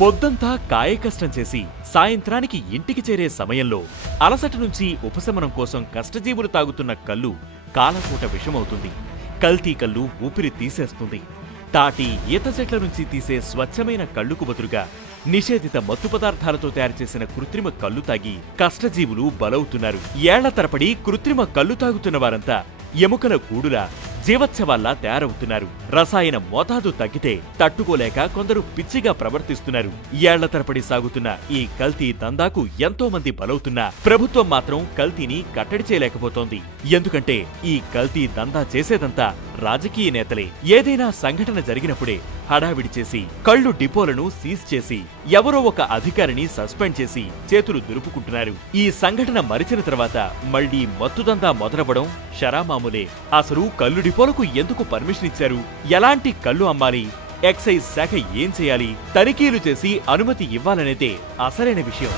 పొద్దంతా కాయకష్టం చేసి సాయంత్రానికి ఇంటికి చేరే సమయంలో అలసట నుంచి ఉపశమనం కోసం కష్టజీవులు తాగుతున్న కల్లు కాలకూట విషమవుతుంది. కల్తీ కల్లు ఊపిరి తీసేస్తుంది. తాటి ఈత చెట్ల నుంచి తీసే స్వచ్ఛమైన కళ్ళుకు బదులుగా నిషేధిత మత్తు పదార్థాలతో తయారుచేసిన కృత్రిమ కల్లు తాగి కష్టజీవులు బలవుతున్నారు. ఏళ్ల తరపడి కృత్రిమ కల్లు తాగుతున్న వారంతా ఎముకల గూడులా జీవోత్సవాల్లా తయారవుతున్నారు. రసాయన మోతాదు తగ్గితే తట్టుకోలేక కొందరు పిచ్చిగా ప్రవర్తిస్తున్నారు. ఏళ్ల తరపడి సాగుతున్న ఈ కల్తీ దందాకు ఎంతో మంది బలవుతున్నా ప్రభుత్వం మాత్రం కల్తీని కట్టడి చేయలేకపోతోంది. ఎందుకంటే ఈ కల్తీ దందా చేసేదంతా రాజకీయ నేతలే. ఏదైనా సంఘటన జరిగినప్పుడే హడావిడి చేసి కళ్ళు డిపోలను సీజ్ చేసి ఎవరో ఒక అధికారిని సస్పెండ్ చేసి చేతులు దులుపుకుంటున్నారు. ఈ సంఘటన మరిచిన తర్వాత మళ్లీ మత్తుదందా మొదలవ్వడం షరామామూలే. అసలు కళ్ళు డిపోలకు ఎందుకు పర్మిషన్ ఇచ్చారు? ఎలాంటి కళ్ళు అమ్మాలి? ఎక్సైజ్ శాఖ ఏం చేయాలి? తనిఖీలు చేసి అనుమతి ఇవ్వాలనేదే అసలైన విషయం.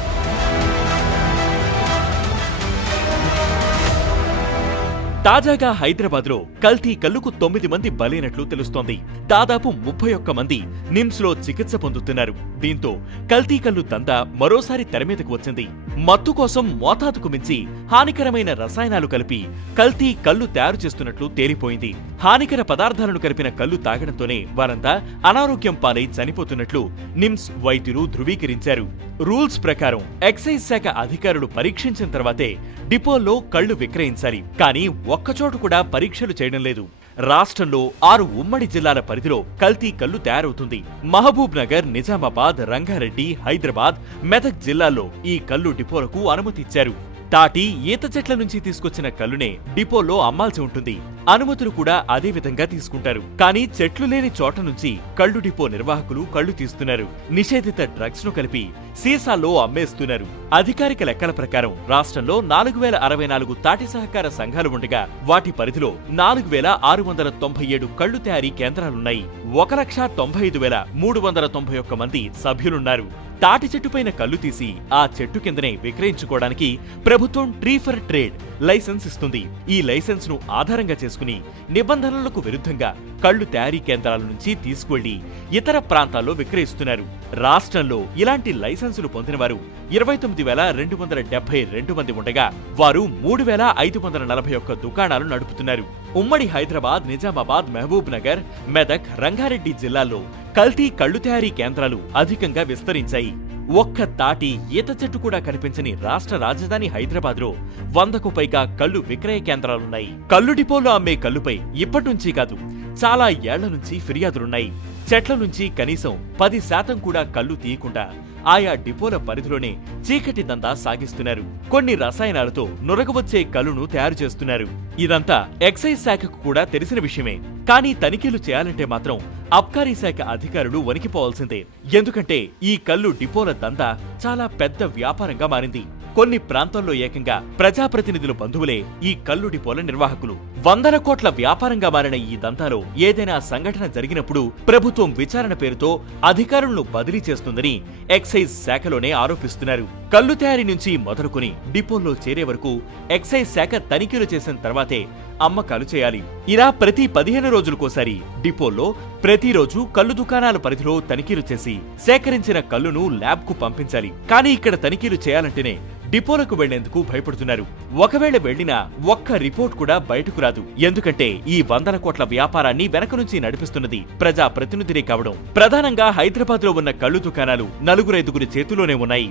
తాజాగా హైదరాబాద్లో కల్తీ కల్లుకు 9 మంది బలైనట్లు తెలుస్తోంది. దాదాపు 31 మంది నిమ్స్లో చికిత్స పొందుతున్నారు. దీంతో కల్తీ కల్లు దందా మరోసారి తెరమీదకు వచ్చింది. మత్తు కోసం మోతాదుకు మించి హానికరమైన రసాయనాలు కలిపి కల్తీ కల్లు తయారు చేస్తున్నట్లు తేలిపోయింది. హానికర పదార్థాలను కలిపిన కల్లు తాగడంతోనే వారంతా అనారోగ్యం పాలై చనిపోతున్నట్లు నిమ్స్ వైద్యులు ధృవీకరించారు. రూల్స్ ప్రకారం ఎక్సైజ్ శాఖ అధికారులు పరీక్షించిన తర్వాతే డిపోల్లో కళ్లు విక్రయించాలి. కానీ ఒక్కచోటు కూడా పరీక్షలు చేయడం లేదు. రాష్ట్రంలో 6 ఉమ్మడి జిల్లాల పరిధిలో కల్తీ కల్లు తయారవుతుంది. మహబూబ్ నగర్, నిజామాబాద్, రంగారెడ్డి, హైదరాబాద్, మెదక్ జిల్లాల్లో ఈ కల్లు డిపోలకు అనుమతి ఇచ్చారు. తాటి ఈత చెట్ల నుంచి తీసుకొచ్చిన కల్లునే డిపోల్లో అమ్మాల్సి ఉంటుంది. అనుమతులు కూడా అదే విధంగా తీసుకుంటారు. కానీ చెట్లు లేని చోట నుంచి కళ్ళు డిపో నిర్వాహకులు కళ్ళు తీస్తున్నారు. నిషేధిత డ్రగ్స్ ను కలిపి సీసాల్లో అమ్మేస్తున్నారు. అధికారిక లెక్కల ప్రకారం రాష్ట్రంలో 4064 తాటి సహకార సంఘాలు ఉండగా వాటి పరిధిలో 4697 కళ్ళు తయారీ కేంద్రాలున్నాయి. 1,95,391 మంది సభ్యులున్నారు. తాటి చెట్టుపైన కల్లు తీసి ఆ చెట్టు కిందనే విక్రయించుకోవడానికి ప్రభుత్వం ట్రీ ఫర్ ట్రేడ్ లైసెన్స్ ఇస్తుంది. ఈ లైసెన్స్ ను ఆధారంగా చేసుకుని నిబంధనలకు విరుద్ధంగా కళ్ళు తయారీ కేంద్రాల నుంచి తీసుకువెళ్లి ఇతర ప్రాంతాల్లో విక్రయిస్తున్నారు. రాష్ట్రంలో ఇలాంటి లైసెన్సులు పొందినవారు 29,272 మంది ఉండగా వారు 3,541 దుకాణాలు నడుపుతున్నారు. ఉమ్మడి హైదరాబాద్, నిజామాబాద్, మహబూబ్ నగర్, మెదక్, రంగారెడ్డి జిల్లాల్లో కల్తీ కళ్ళు తయారీ కేంద్రాలు అధికంగా విస్తరించాయి. ఒక్క తాటి ఈత చెట్టు కూడా కనిపించని రాష్ట్ర రాజధాని హైదరాబాద్లో 100కు పైగా కళ్ళు విక్రయ కేంద్రాలున్నాయి. కళ్ళు డిపోలో అమ్మే కల్లుపై ఇప్పటినుంచి కాదు, చాలా ఏళ్ల నుంచి ఫిర్యాదులున్నాయి. చెట్ల నుంచి కనీసం 10% కూడా కళ్ళు తీయకుండా ఆయా డిపోల పరిధిలోనే చీకటి దందా సాగిస్తున్నారు. కొన్ని రసాయనాలతో నురగవచ్చే కల్లును తయారు చేస్తున్నారు. ఇదంతా ఎక్సైజ్ శాఖకు కూడా తెలిసిన విషయమే. కానీ తనిఖీలు చేయాలంటే మాత్రం అబ్కారీ శాఖ అధికారులు వణికిపోవాల్సిందే. ఎందుకంటే ఈ కల్లు డిపోల దందా చాలా పెద్ద వ్యాపారంగా మారింది. కొన్ని ప్రాంతాల్లో ఏకంగా ప్రజాప్రతినిధుల బంధువులే ఈ కల్లు డిపోల నిర్వాహకులు. 100 కోట్ల వ్యాపారంగా మారిన ఈ దందాలో ఏదైనా సంఘటన జరిగినప్పుడు ప్రభుత్వం విచారణ పేరుతో అధికారులను బదిలీ చేస్తుందని ఎక్సైజ్ శాఖలోనే ఆరోపిస్తున్నారు. కల్లు తయారీ నుంచి మొదలుకొని డిపోల్లో చేరే వరకు ఎక్సైజ్ శాఖ తనిఖీలు చేసిన తర్వాతే అమ్మకాలు చేయాలి. ఇలా ప్రతి 15 రోజులకోసారి డిపోల్లో ప్రతిరోజు కల్లు దుకాణాల పరిధిలో తనిఖీలు చేసి సేకరించిన కల్లును ల్యాబ్కు పంపించాలి. కానీ ఇక్కడ తనిఖీలు చేయాలంటేనే డిపోలకు వెళ్లేందుకు భయపడుతున్నారు. ఒకవేళ వెళ్లినా ఒక్క రిపోర్ట్ కూడా బయటకు రాదు. ఎందుకంటే ఈ 100 కోట్ల వ్యాపారాన్ని వెనక నుంచి నడిపిస్తున్నది ప్రజా ప్రతినిధులే కావడం. ప్రధానంగా హైదరాబాద్ లో ఉన్న కళ్ళు దుకాణాలు 4-5 చేతిలోనే ఉన్నాయి.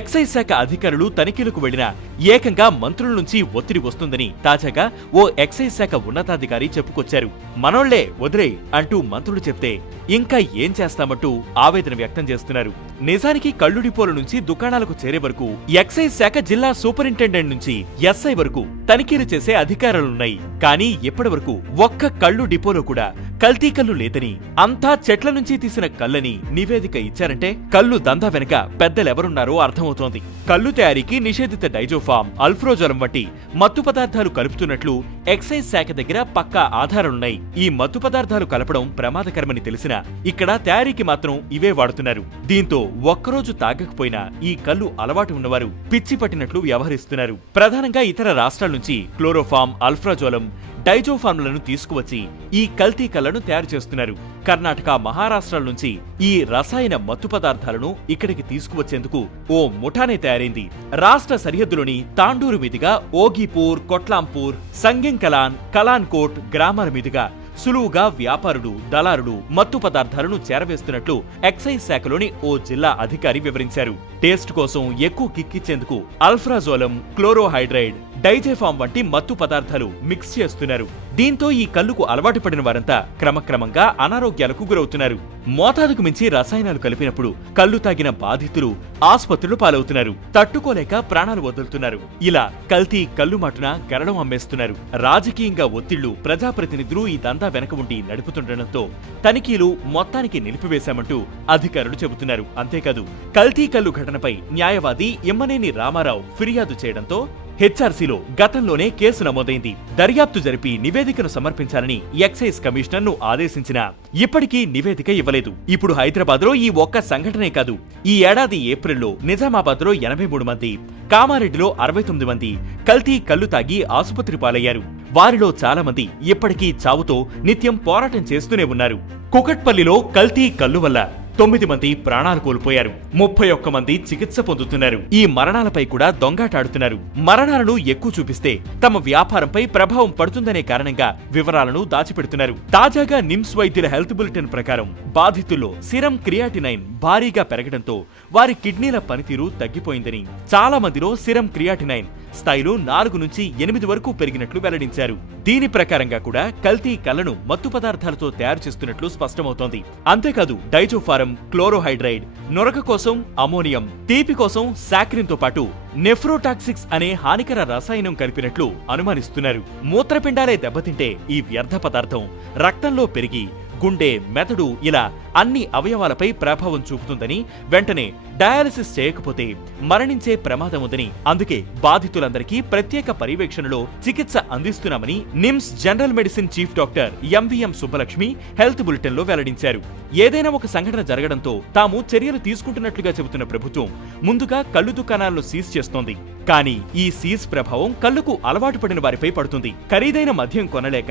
ఎక్సైజ్ శాఖ అధికారులు తనిఖీలకు వెళ్లినా ఏకంగా మంత్రుల నుంచి ఒత్తిడి వస్తుందని తాజాగా ఓ ఎక్సైజ్ శాఖ ఉన్నతాధికారి చెప్పుకొచ్చారు. మనోళ్లే వదిలే అంటూ మంత్రులు చెప్తే ఇంకా ఏం చేస్తామంటూ ఆవేదన వ్యక్తం చేస్తున్నారు. నిజానికి కళ్ళు డిపోల నుంచి దుకాణాలకు చేరే వరకు ఎక్సైజ్ శాఖ జిల్లా సూపరింటెండెంట్ నుంచి ఎస్ఐ వరకు తనిఖీలు చేసే అధికారాలున్నాయి. కానీ ఇప్పటి వరకు ఒక్క కళ్ళు డిపోలో కూడా కల్తీ కల్లు లేదని, అంతా చెట్ల నుంచి తీసిన కల్లని నివేదిక ఇచ్చారంటే కల్లు దందా వెనక పెద్దలెవరున్నారో అర్థమవుతోంది. కల్లు తయారీకి నిషేధిత డైజోఫామ్, అల్ఫ్రోజోలం వంటి మత్తు పదార్థాలు కలుపుతున్నట్లు ఎక్సైజ్ శాఖ దగ్గర పక్కా ఆధారాలున్నాయి. ఈ మత్తు పదార్థాలు కలపడం ప్రమాదకరమని తెలిసినా ఇక్కడ తయారీకి మాత్రం ఇవే వాడుతున్నారు. దీంతో ఒక్కరోజు తాగకపోయినా ఈ కల్లు అలవాటు ఉన్నవారు పిచ్చి పట్టినట్లు వ్యవహరిస్తున్నారు. ప్రధానంగా ఇతర రాష్ట్రాల నుంచి క్లోరోఫామ్, అల్ఫ్రాజోలం, డైజోఫార్మ్లను తీసుకువచ్చి ఈ కల్తీ కళ్లను తయారు చేస్తున్నారు. కర్ణాటక, మహారాష్ట్రాల నుంచి ఈ రసాయన మత్తు పదార్థాలను ఇక్కడికి తీసుకువచ్చేందుకు ఓ ముఠానే తయారైంది. రాష్ట్ర సరిహద్దులోని తాండూరు మీదుగా ఓగిపూర్, కొట్లాంపూర్, సంగెంకలాన్, కలాన్కోట్ గ్రామాల మీదుగా సులువుగా వ్యాపారులు, దళారులు మత్తు పదార్థాలను చేరవేస్తున్నట్లు ఎక్సైజ్ శాఖలోని ఓ జిల్లా అధికారి వివరించారు. టేస్ట్ కోసం ఎక్కువ కిక్కిచ్చేందుకు అల్ఫ్రాజోలం, క్లోరోహైడ్రైడ్, డైజెఫామ్ వంటి మత్తు పదార్థాలు మిక్స్ చేస్తున్నారు. దీంతో ఈ కల్లుకు అలవాటు పడిన వారంతా క్రమక్రమంగా అనారోగ్యాలకు గురవుతున్నారు. మోతాదుకు మించి రసాయనాలు కలిపినప్పుడు కల్లు తాగిన బాధితులు ఆసుపత్రులు పాలవుతున్నారు. తట్టుకోలేక ప్రాణాలు వదులుతున్నారు. ఇలా కల్తీ కల్లు మాటున గరడం అమ్మేస్తున్నారు. రాజకీయంగా ఒత్తిళ్లు, ప్రజాప్రతినిధులు ఈ దందా వెనక ఉండి నడుపుతుండటంతో తనిఖీలు మొత్తానికి నిలిపివేశామంటూ అధికారులు చెబుతున్నారు. అంతేకాదు, కల్తీ కల్లు ఘటనపై న్యాయవాది ఎమ్మనేని రామారావు ఫిర్యాదు చేయడంతో హెచ్ఆర్సీలో గతంలోనే కేసు నమోదైంది. దర్యాప్తు జరిపి నివేదికను సమర్పించాలని ఎక్సైజ్ కమిషనర్ ను ఆదేశించినా ఇప్పటికీ నివేదిక ఇవ్వలేదు. ఇప్పుడు హైదరాబాద్ లో ఈ ఒక్క సంఘటనే కాదు, ఈ ఏడాది ఏప్రిల్లో నిజామాబాద్ లో 83 మంది, కామారెడ్డిలో 69 మంది కల్తీ కల్లు తాగి ఆసుపత్రి పాలయ్యారు. వారిలో చాలా మంది ఇప్పటికీ చావుతో నిత్యం పోరాటం చేస్తూనే ఉన్నారు. కుకట్పల్లిలో కల్తీ కల్లు వల్ల 9 మంది ప్రాణాలు కోల్పోయారు. 31 మంది చికిత్స పొందుతున్నారు. ఈ మరణాలపై కూడా దొంగాటాడుతున్నారు. మరణాలను ఎక్కువ చూపిస్తే తమ వ్యాపారంపై ప్రభావం పడుతుందనే కారణంగా వివరాలను దాచిపెడుతున్నారు. తాజాగా నిమ్స్ వైద్యుల హెల్త్ బులెటిన్ ప్రకారం బాధితుల్లో సిరం క్రియాటినైన్ భారీగా పెరగడంతో వారి కిడ్నీల పనితీరు తగ్గిపోయిందని, చాలా మందిలో సిరం క్రియాటినైన్ స్థాయిలు 4 నుంచి 8 వరకు పెరిగినట్లు వెల్లడించారు. దీని ప్రకారంగా కూడా కల్తీ కళ్లను మత్తు పదార్థాలతో తయారు చేస్తున్నట్లు స్పష్టమవుతోంది. అంతేకాదు, డైజోఫారం, క్లోరోహైడ్రైడ్, నొరక కోసం అమోనియం, తీపి కోసం సాక్రిన్ తో పాటు నెఫ్రోటాక్సిక్స్ అనే హానికర రసాయనం కలిపినట్లు అనుమానిస్తున్నారు. మూత్రపిండాలే దెబ్బతింటే ఈ వ్యర్థ పదార్థం రక్తంలో పెరిగి గుండె, మెదడు ఇలా అన్ని అవయవాలపై ప్రభావం చూపుతుందని, వెంటనే డయాలసిస్ చేయకపోతే మరణించే ప్రమాదం ఉందని, అందుకే బాధితులందరికీ ప్రత్యేక పర్యవేక్షణలో చికిత్స అందిస్తున్నామని NIMS general medicine chief doctor MVM Subbalakshmi health bulletin లో వెల్లడించారు. ఏదైనా ఒక సంఘటన జరగడంతో తాము చర్యలు తీసుకుంటున్నట్లుగా చెబుతున్న ప్రభుత్వం ముందుగా కల్లు దుకాణాలను సీజ్ చేస్తోంది. కానీ ఈ సీజ్ ప్రభావం కల్లుకు అలవాటు పడిన వారిపై పడుతుంది. ఖరీదైన మద్యం కొనలేక,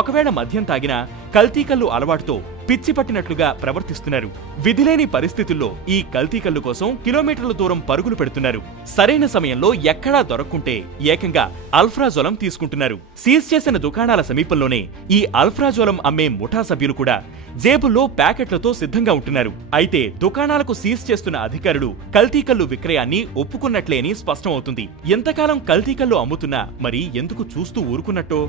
ఒకవేళ మద్యం తాగినా కల్తీ కల్లు అలవాటుతో పిచ్చి పట్టినట్లుగా ప్రవర్తిస్తున్నారు. విధిలేని పరిస్థితుల్లో ఈ కల్తీ కల్లు కోసం కిలోమీటర్ల దూరం పరుగులు పెడుతున్నారు. సరైన సమయంలో ఎక్కడా దొరక్కుంటే ఏకంగా అల్ఫ్రాజోలం తీసుకుంటున్నారు. సీజ్ చేసిన దుకాణాల సమీపంలోనే ఈ అల్ఫ్రాజోలం అమ్మే ముఠా సభ్యులు కూడా జేబుల్లో ప్యాకెట్లతో సిద్ధంగా ఉంటున్నారు. అయితే దుకాణాలకు సీజ్ చేస్తున్న అధికారులు కల్తీ కల్లు విక్రయాన్ని ఒప్పుకున్నట్లే అని స్పష్టమవుతుంది. ఎంతకాలం కల్తీ కల్లు అమ్ముతున్నా మరి ఎందుకు చూస్తూ ఊరుకున్నట్టో?